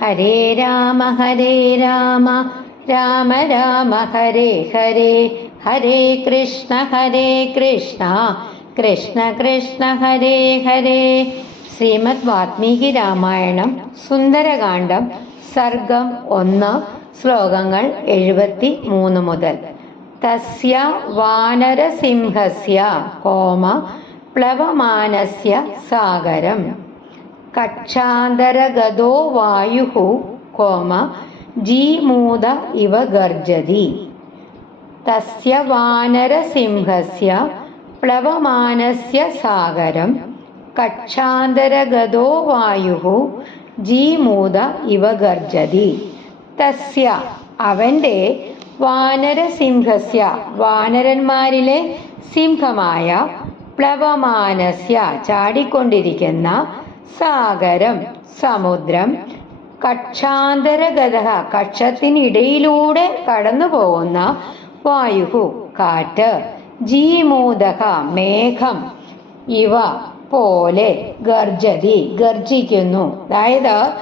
ഹരേ രാമ രാമ രാമ ഹരേ ഹരേ, ഹരേ കൃഷ്ണ കൃഷ്ണ കൃഷ്ണ ഹരേ ഹരേ. ശ്രീമദ് വാൽമീകി രാമായണം സുന്ദരകാന്ഡം സർഗം 1 ശ്ലോകങ്ങൾ 73 മുതൽ. തസ്യ വാനരസിംഹസ്യ പ്ലവമാനസ്യ സാഗരം കക്ഷാന്തരഗതോ വായുഃ ജീമൂത ഇവ ഗർജതി. തസ്യ വാനരസിംഹസ്യ പ്ലവമാനസ്യ സാഗരം കക്ഷാന്തരഗതോ വായുഃ ജീമൂത ഇവ ഗർജതി. തസ്യ അവന്റെ, വാനരസിംഹസ്യ വാനരന്മാരിലെ സിംഹമായ, പ്ലവമാനസ്യ ചാടിക്കൊണ്ടിരിക്കുന്ന, സാഗരം സമുദ്രം, കക്ഷാന്തരഗത കക്ഷത്തിനിടയിലൂടെ കടന്നു പോകുന്ന, വായുഹു കാറ്റ്, ജീമൂതക മേഘം, ഇവ പോലെ ഗർജതി ഗർജിക്കുന്നു. അതായത്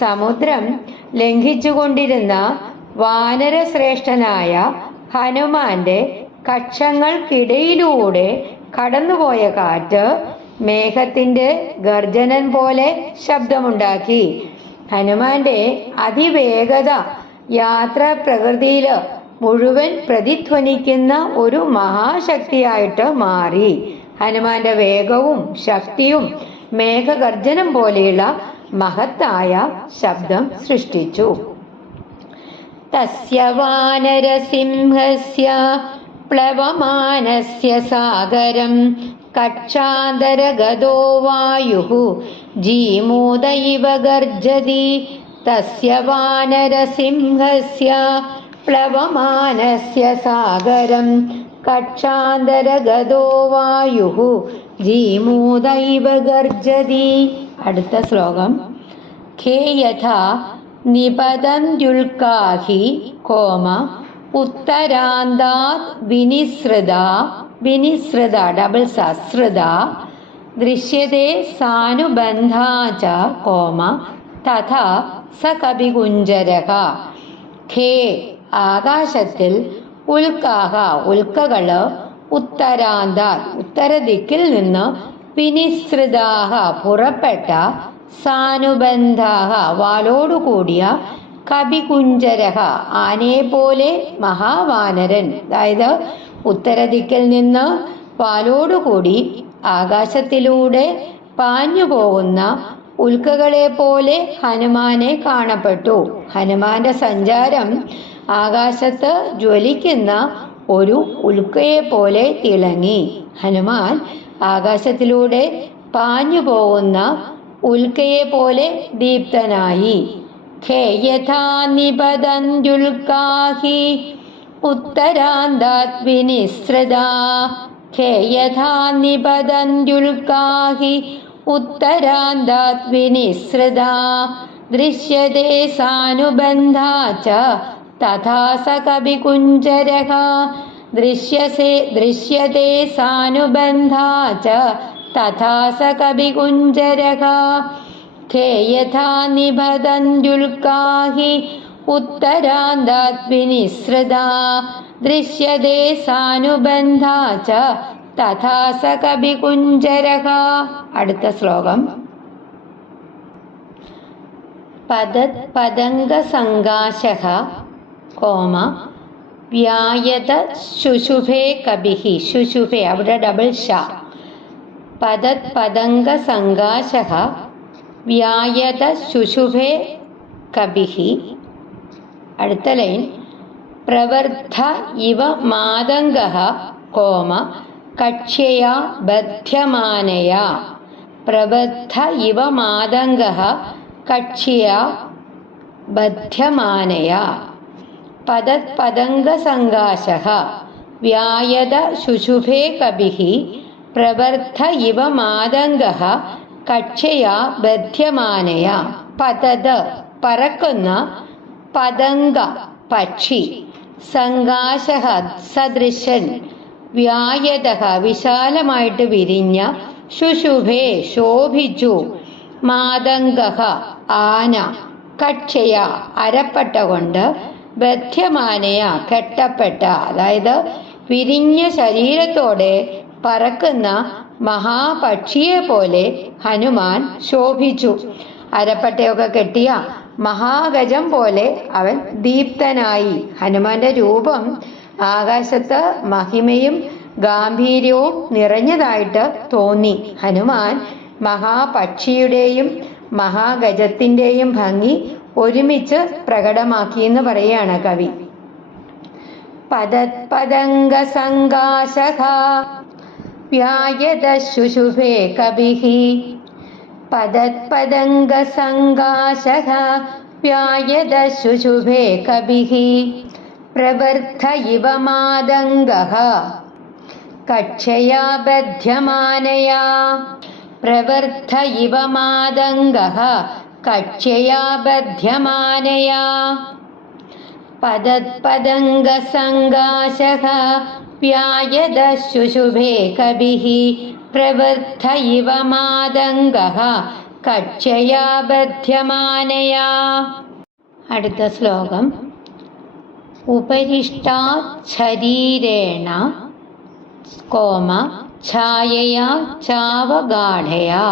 സമുദ്രം ലംഘിച്ചുകൊണ്ടിരുന്ന വാനരശ്രേഷ്ഠനായ ഹനുമാന്റെ കക്ഷങ്ങൾക്കിടയിലൂടെ കടന്നുപോയ കാറ്റ് മേഘത്തിന്റെ ഗർജനം പോലെ ശബ്ദമുണ്ടാക്കി. ഹനുമാന്റെ അതിവേഗത യാത്ര പ്രകൃതിയില് മുഴുവൻ പ്രതിധ്വനിക്കുന്ന ഒരു മഹാശക്തിയായിട്ട് മാറി. ഹനുമാന്റെ വേഗവും ശക്തിയും മേഘഗർജനം പോലെയുള്ള മഹത്തായ ശബ്ദം സൃഷ്ടിച്ചു. തസ്യ വാനരസിംഹസ്യ പ്ലവമാനസ്യ സാഗരം കക്ഷാന്തരഗതോ വായുഃ ജീമൂത ഇവ ഗർജതി. തസ്യ വാനരസിംഹസ്യ പ്ലവമാനസ്യ സാഗരം കക്ഷാന്തരഗതോ വായുഃ ജീമൂത ഇവ ഗർജതി. അടുത്ത ശ്ലോകം. ഖേ യഥാ നിപതന്ത്യുൽക്കാഹി ഉത്തരാന്താത് വിനിസൃത ഡബിൾ സസ്രത ദൃശ്യതേ സാനുബന്ധാ ച തഥാ സ കവികുഞ്ചരഃ. ഖേ ആകാശത്തിൽ, ഉൽക്കാഹ ഉൽക്കകള്, ഉത്തരാന്താത് ഉത്തരദിക്കിൽ നിന്ന്, വിനിസൃതാഹ പുറപ്പെട്ട, സാനുബന്ധാഹ വാലോടുകൂടിയ, കവികുഞ്ചരഃ ആനയെ പോലെ മഹാവാനരൻ. അതായത് ഉത്തരദിക്കിൽ നിന്ന് വാലോടുകൂടി ആകാശത്തിലൂടെ പാഞ്ഞു പോകുന്ന ഉൽക്കകളെ പോലെ ഹനുമാനെ കാണപ്പെട്ടു. ഹനുമാന്റെ സഞ്ചാരം ആകാശത്ത് ജ്വലിക്കുന്ന ഒരു ഉൽക്കയെ പോലെ തിളങ്ങി. ഹനുമാൻ ആകാശത്തിലൂടെ പാഞ്ഞു പോകുന്ന ഉൽക്കയെ പോലെ ദീപ്തനായി. ഖേ യഥാ നിപതന്ത്യുൽക്കാഹി ഉത്തരാന്താത് വിനിസൃതാ. ഖേ യഥാ നിപതന്ത്യുൽക്കാഹി ഉത്തരാന്താത് വിനിസൃതാ ദൃശ്യതേ സാനുബന്ധാ ച തഥാ സ കവികുഞ്ചരഃ. ദൃശ്യതേ സാനുബന്ധാ ച തഥാ സ കവികുഞ്ചരഃ. ഖേ യഥാ നിപതന്ത്യുൽക്കാഹി ഉത്തരാന്താത് വിനിസൃതാ ദൃശ്യതേ സാനുബന്ധാ ച തഥാ സ കവികുഞ്ചരഃ. അടുത്ത ശ്ലോകം. പതംഗസങ്കാശഃ വ്യായത ശുശുഭേ കവിഃ. ശുശുഭേ അവിടെ ഡബിൾ ഷ. പതംഗസങ്കാശഃ വ്യായത ശുശുഭേ കവിഃ. അടുത്ത ലൈൻ. പ്രവർദ്ധ ഇവ മാതംഗഃ കക്ഷ്യയാ ബധ്യമാനയാ. പ്രബദ്ധ ഇവ മാതംഗഃ കക്ഷ്യയാ ബധ്യമാനയാ. പതംഗസങ്കാശഃ വ്യായത ശുശുഭേ കവിഃ. പ്രവർദ്ധ ഇവ മാതംഗഃ കക്ഷ്യയാ ബധ്യമാനയാ. പതത് പറക്കുന്ന, പതംഗ പക്ഷി, സങ്കാശഃ സദൃശൻ, വ്യായതഃ വിശാലമായിട്ട് വിരിഞ്ഞ, ശുശുഭേ ശോഭിച്ചു, മാതംഗഃ ആന, കക്ഷയ അരപ്പട്ട കൊണ്ട്, ബധ്യമാനയ കെട്ടപ്പെട്ട, അതായത് വിരിഞ്ഞ ശരീരത്തോടെ പറക്കുന്ന മഹാപക്ഷിയെ പോലെ ഹനുമാൻ ശോഭിച്ചു. അരപ്പട്ടയൊക്കെ കെട്ടിയ മഹാഗജം പോലെ അവൻ ദീപ്തനായി. ഹനുമാന്റെ രൂപം ആകാശത്ത് മഹിമയും ഗാംഭീര്യവും നിറഞ്ഞതായിട്ട് തോന്നി. ഹനുമാൻ മഹാപക്ഷിയുടെയും മഹാഗജത്തിന്റെയും ഭംഗി ഒരുമിച്ച് പ്രകടമാക്കിയെന്ന് പറയാണ് കവി. പദപദംഗ സംഘാശഃ വ്യായത ശുശുഭേ കവിഃ. പദപദംഗ സംഘാശഃ വ്യായത ശുശുഭേ കവിഃ. പ്രവൃദ്ധ ഇവ മാതംഗഃ കക്ഷയാ ബധ്യമാനയാ. പ്രവൃദ്ധ ഇവ മാതംഗഃ കക്ഷയാ ബധ്യമാനയാ. പദപദംഗ സംഘാശഃ വ്യായത ശുശുഭേ കവിഃ. പ്രവൃദ്ധ ഇവ മാതംഗഃ കക്ഷയാ ബധ്യമാനയാ. അടുത്ത ശ്ലോകം. ഉപരിഷ്ടാത് ശരീരേണ കോമ ഛായയാ ചാവഗാഢയാ.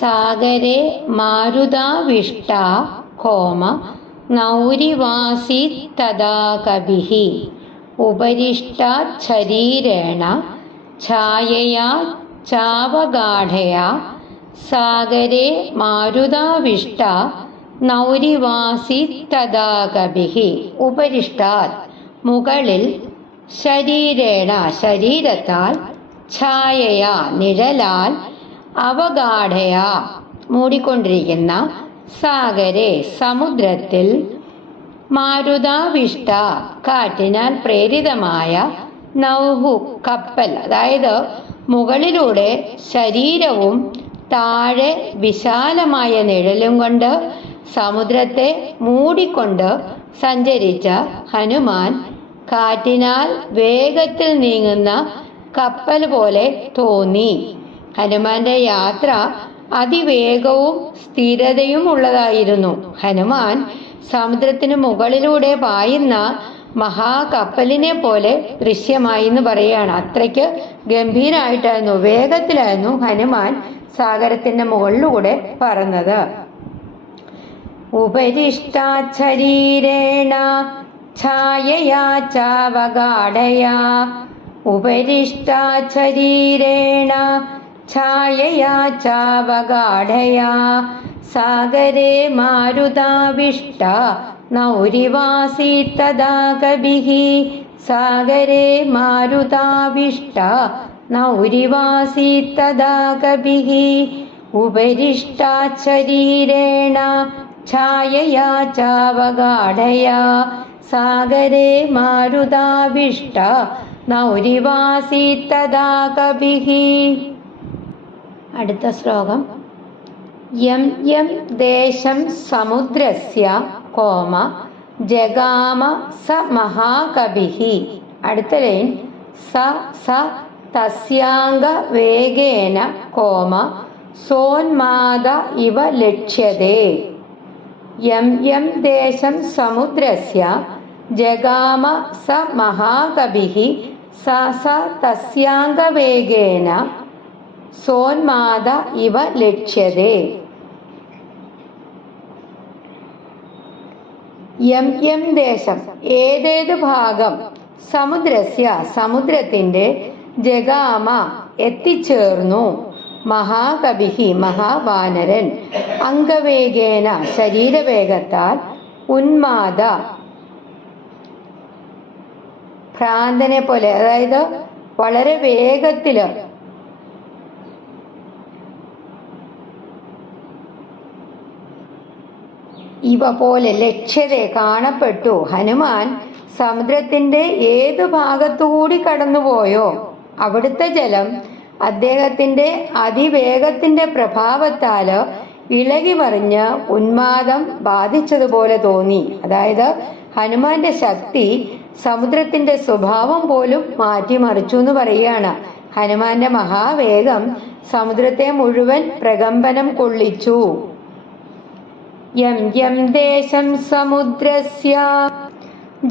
സാഗരേ മാരുതാവിഷ്ടാ കോമ നൗരിവാസി തദാ കവിഃ. ഉപരിഷ്ടാത് ശരീരേണ ഛായയാ ചാവഗാഢയാ. സാഗരേ മാരുതാവിഷ്ടാ നൗരിവാസി തദാ കവിഃ. ഉപരിഷ്ടാത് മുകളിൽ, ശരീരേണ ശരീരത്താൽ, ഛായയാ നിഴലാൽ, അവഗാഢയാ മൂടിക്കൊണ്ടിരിക്കുന്ന, സാഗരെ സമുദ്രത്തിൽ, മാരുതാവിഷ്ട കാറ്റിനാൽ പ്രേരിതമായ, നൗഹു കപ്പൽ, അതായത് മുകളിലൂടെ ശരീരവും താഴെ വിശാലമായ നിഴലും കൊണ്ട് സമുദ്രത്തെ മൂടിക്കൊണ്ട് സഞ്ചരിച്ച ഹനുമാൻ കാറ്റിനാൽ വേഗത്തിൽ നീങ്ങുന്ന കപ്പൽ പോലെ തോന്നി. ഹനുമാന്റെ യാത്ര അതിവേഗവും സ്ഥിരതയും ഉള്ളതായിരുന്നു. ഹനുമാൻ സമുദ്രത്തിന് മുകളിലൂടെ പായുന്ന മഹാകപ്പലിനെ പോലെ ദൃശ്യമായി എന്ന് പറയാണ്. അത്രയ്ക്ക് ഗംഭീരമായിട്ടായിരുന്നു, വേഗത്തിലായിരുന്നു ഹനുമാൻ സാഗരത്തിന്റെ മുകളിലൂടെ പറന്നത്. ഉപരിഷ്ടാത് ശരീരേണ ഛായയാ ചാവഗാഢയാ. ഉപരിഷ്ടാത് ശരീരേണ ഛായയാ ചാവഗാഢയാ. സാഗരേ മാരുതാവിഷ്ട നൗരിവാസി തദാ കവിഃ. സാഗരേ മാരുതാവിഷ്ട നൗരിവാസി തദാ കവിഃ. ഉപരിഷ്ടാത് ശരീരേണ ഛായയാ ചാവഗാഢയാ. സാഗരേ മാരുതാവിഷ്ട നൗരിവാസി തദാ കവിഃ. അടുത്ത ശ്ലോകം. യം യം ദേശം സമുദ്രസ്യ കോമ ജഗാമ സ മഹാകവിഃ. അടുത്ത ലൈൻ. സ സ തസ്യാംഗ വേഗേന കോമ സോന്മാദ ഇവ ലക്ഷ്യതേ. യം യം ദേശം സമുദ്രസ്യ ജഗാമ സ മഹാകവിഃ. സ സ തസ്യാംഗ വേഗേന സോന്മാദ ഇവ ലക്ഷ്യതേ. യം യം ദേശം ഏതേത് ഭാഗം, സമുദ്രസ്യ സമുദ്രത്തിന്റെ, ജഗാമ എത്തിച്ചേർന്നു, മഹാകവിഃ മഹാവാനരൻ, അംഗവേഗേന ശരീരവേഗത്താൽ, ഉന്മാദ ഭ്രാന്തനെ പോലെ, അതായത് വളരെ വേഗത്തില്, ഇവ പോലെ ലക്ഷ്യതെ കാണപ്പെട്ടു. ഹനുമാൻ സമുദ്രത്തിന്റെ ഏതു ഭാഗത്തുകൂടി കടന്നുപോയോ അവിടുത്തെ ജലം അദ്ദേഹത്തിന്റെ അതിവേഗത്തിന്റെ പ്രഭാവത്താല് ഇളകി മറിഞ്ഞ് ഉന്മാദം ബാധിച്ചതുപോലെ തോന്നി. അതായത് ഹനുമാന്റെ ശക്തി സമുദ്രത്തിന്റെ സ്വഭാവം പോലും മാറ്റിമറിച്ചു എന്ന് പറയുകയാണ്. ഹനുമാന്റെ മഹാവേഗം സമുദ്രത്തെ മുഴുവൻ പ്രകമ്പനം കൊള്ളിച്ചു. യം യം ദേശം സമുദ്രസ്യ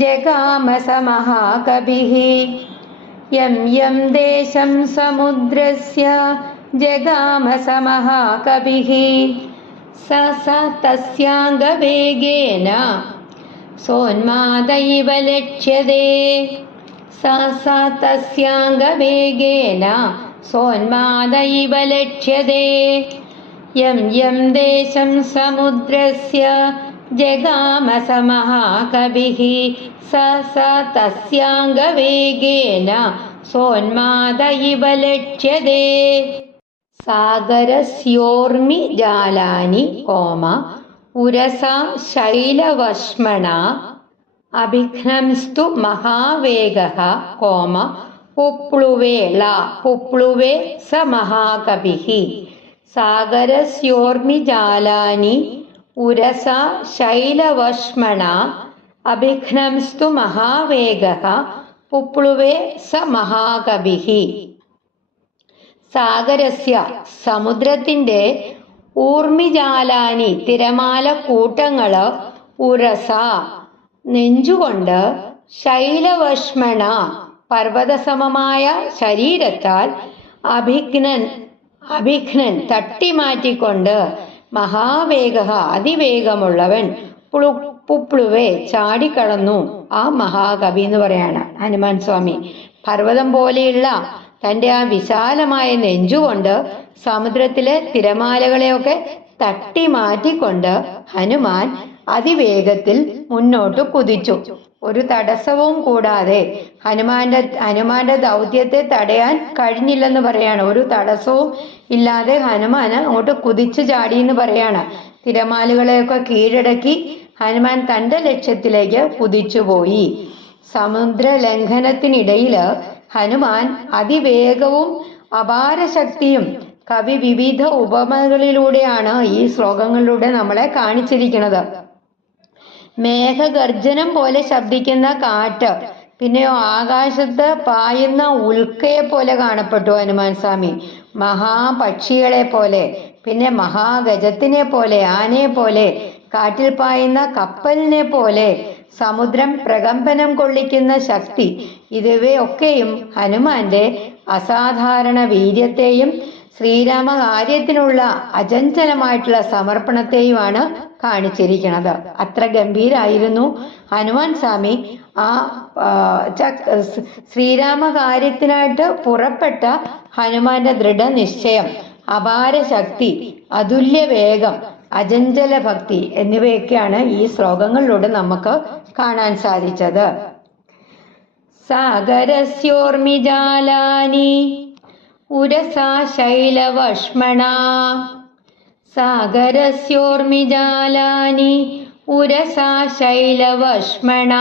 ജഗാമ സ മഹാകവിഃ യം യം ദേശം സമുദ്രസ്യ ജഗാമ സ മഹാകവിഃ സ തസ്യാംഗവേഗേന സോന്മാദൈവ ലക്ഷ്യതേ സ തസ്യാംഗവേഗേന സോന്മാദൈവ ലക്ഷ്യതേ യം യം ദേശം സമുദ്രസ്യ ജഗാമ സ മഹാകവിഃ സ തസ്യാംഗവേഗേന സോന്മാദൈവ ലക്ഷ്യതേ സാഗരസ്യോർമി ജാലാനി ഉരസാ ശൈലവഷ്മണ അഭിഘ്നംസ്തു മഹാവേഗഃ പുപ്ലുവേ സ മഹാകവിഃ സാഗരസ്യോർമി ജാലാനി ഉരസാ ശൈലവഷ്മണ അഭിഘ്നംസ്തു മഹാവേഗഃ പുപ്ലുവേ സ മഹാകവിഃ സാഗരസ്യ സമുദ്രത്തിന്റെ ഊർമിജാലാനി തിരമാല കൂട്ടങ്ങള് ഉരസ നെഞ്ചുകൊണ്ട് ശൈലവഷ്മണ പർവ്വതസമമായ ശരീരത്താൽ അഭിഘ്നൻ തട്ടിമാറ്റിക്കൊണ്ട് മഹാവേഗ അതിവേഗമുള്ളവൻ പുപ്ലുവെ ചാടിക്കടന്നു ആ മഹാകവി എന്ന് പറയാണ് ഹനുമാൻ സ്വാമി. പർവ്വതം പോലെയുള്ള തൻ്റെ ആ വിശാലമായ നെഞ്ചുകൊണ്ട് സമുദ്രത്തിലെ തിരമാലകളെയൊക്കെ തട്ടി മാറ്റിക്കൊണ്ട് ഹനുമാൻ അതിവേഗത്തിൽ മുന്നോട്ട് കുതിച്ചു. ഒരു തടസ്സവും കൂടാതെ ഹനുമാന്റെ ദൗത്യത്തെ തടയാൻ കഴിഞ്ഞില്ലെന്ന് പറയാണ്. ഒരു തടസ്സവും ഇല്ലാതെ ഹനുമാൻ അങ്ങോട്ട് കുതിച്ചു ചാടി എന്ന് പറയാണ്. തിരമാലകളെയൊക്കെ കീഴടക്കി ഹനുമാൻ തന്റെ ലക്ഷ്യത്തിലേക്ക് കുതിച്ചുപോയി. സമുദ്ര ലംഘനത്തിനിടയില് ഹനുമാൻ അതിവേഗവും അപാരശക്തിയും കവി വിവിധ ഉപമകളിലൂടെയാണ് ഈ ശ്ലോകങ്ങളിലൂടെ നമ്മളെ കാണിച്ചിരിക്കുന്നത്. മേഘഗർജനം പോലെ ശബ്ദിക്കുന്ന കാറ്റ്, പിന്നെയോ ആകാശത്ത് പായുന്ന ഉൽക്കയെ പോലെ കാണപ്പെട്ടു ഹനുമാൻ സ്വാമി. മഹാപക്ഷികളെ പോലെ, പിന്നെ മഹാഗജത്തിനെ പോലെ, ആനയെ പോലെ, കാറ്റിൽ പായുന്ന കപ്പലിനെ പോലെ, സമുദ്രം പ്രകമ്പനം കൊള്ളിക്കുന്ന ശക്തി, ഇവയൊക്കെയും ഹനുമാന്റെ അസാധാരണ വീര്യത്തെയും ശ്രീരാമകാര്യത്തിനുള്ള അചഞ്ചലമായിട്ടുള്ള സമർപ്പണത്തെയുമാണ് കാണിച്ചിരിക്കുന്നത്. അത്ര ഗംഭീരായിരുന്നു ഹനുമാൻ സ്വാമി ആ ശ്രീരാമകാര്യത്തിനായിട്ട് പുറപ്പെട്ട ഹനുമാന്റെ ദൃഢനിശ്ചയം, അപാരശക്തി, അതുല്യ വേഗം, അചഞ്ചല ഭക്തി എന്നിവയൊക്കെയാണ് ഈ ശ്ലോകങ്ങളിലൂടെ നമുക്ക് കാണാൻ സാധിച്ചത്. സാഗരസ്യോർമിജാലാനി ഉരസാ ശൈലവഷ്മണ സാഗരസ്യോർമിജാലാനി ഉരസാ ശൈലവഷ്മണ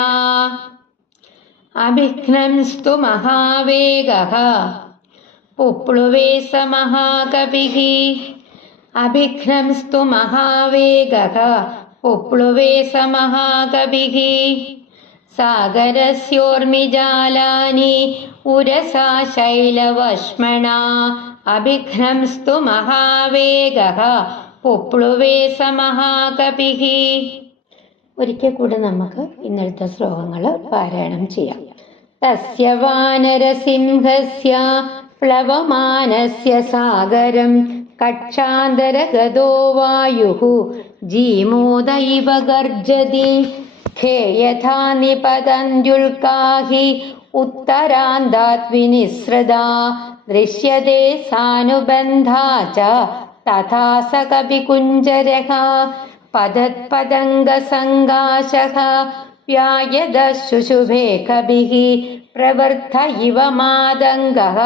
അഭിഘ്നംസ്തു മഹാവേഗഃ പുപ്ലുവേ സ മഹാകവിഃ അഭിഘ്നംസ്തു മഹാവേഗഃ പുപ്ലുവേ സ മഹാകവിഃ സാഗരസ്യോർമിജാലാനി ഉരസാ ശൈലവഷ്മണ അഭിഘ്നംസ്തു മഹാവേഗഃ പുപ്ലുവേ സ മഹാകവിഃ. ഒരിക്കൽ കൂടെ നമുക്ക് ഇന്നത്തെ ശ്ലോകങ്ങൾ പാരായണം ചെയ്യാം. തസ്യ വാനരസിംഹസ്യ പ്ലവമാനസ്യ സാഗരം കക്ഷാന്തരഗതോ വായുഃ ജീമോദൈവ ഗർജതി ഖേയഥാ നിപതന്ത്യുൽകാഹി ഉത്തരാന്താത് വിനിസൃതാ ദൃശ്യതേ സാനുബന്ധാ ച തഥാ സ കവികുഞ്ജരഃ പദത്പദംഗസംഗാശഃ വ്യായദഃ ശുശുഭേ കവിഃ പ്രവൃദ്ധ ഇവ മാതംഗഃ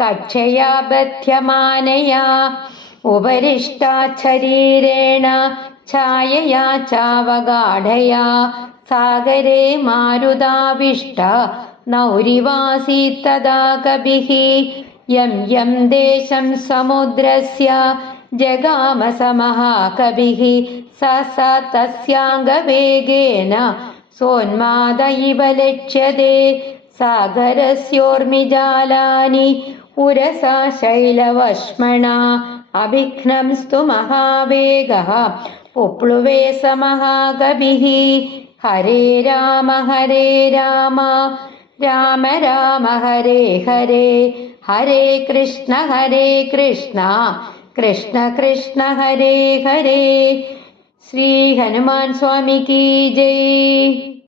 കക്ഷയാ ബധ്യമാനയാ ഉപരിഷ്ടാച്ഛരീരേണ ഛായയാ ചാവഗാഢയാ സാഗരേ മാരുതാവിഷ്ട നൗരിവാസീ തദാ കവിഃ യം യം ദേശം സമുദ്രസ്യ ജഗാമ സ മഹാകവിഃ സ തസ്യാംഗവേഗേന സോന്മാദൈവ ലക്ഷ്യതേ സാഗരസ്യോർമിജാലാനി ഉരസാ ശൈലവഷ്മണ അഭിഘ്നംസ്തു മഹാവേഗഃ പുപ്ലുവേ സമഹാകവിഃ. ഹരേ രാമ രാമ രാമ ഹരേ ഹരേ, ഹരേ കൃഷ്ണ കൃഷ്ണ കൃഷ്ണ ഹരേ ഹരേ. ശ്രീ ഹനുമാൻ സ്വാമിക്ക് ജയ്.